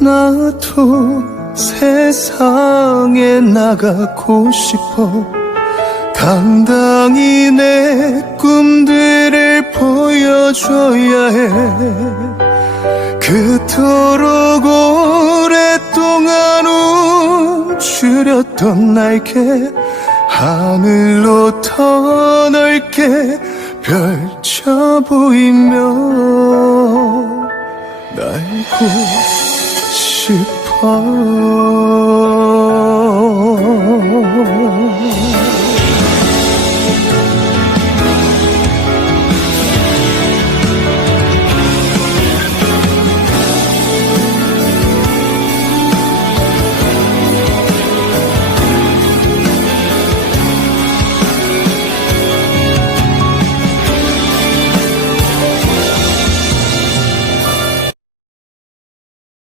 나도 세상에 나가고 싶어. 당당히 내 꿈들을 보여줘야 해. 그토록 오랫동안 움츠렸던 날개 하늘로 더 넓게 펼쳐 보이며 날고 싶어